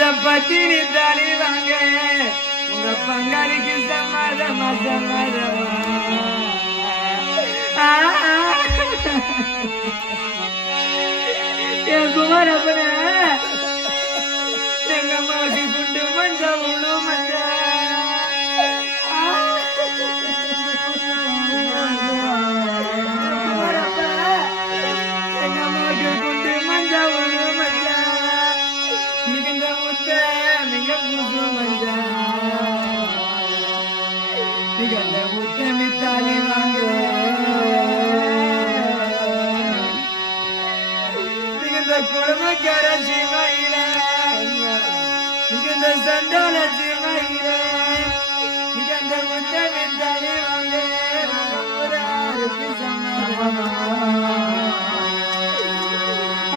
இந்த பத்தினி தாலி வாங்க உங்க பங்காளிக்கு சமாதமா சமாதமா என் குமாரப்பன எங்க அம்மாவுக்கு குண்டு மஞ்சா உணவு மஞ்சா எங்க அம்மாவுக்கு குண்டு மஞ்சா உணவு மஞ்சா மிகுந்த முத்த மிக புது மஞ்சா மிகுந்த முத்த மித்தாலி வாங்க மிகுந்த குடும்பக்கார சிவாயில மிகுந்த சண்டால சிவாயில மிகுந்த முத்த மித்தாலி வாங்க சமாதானம்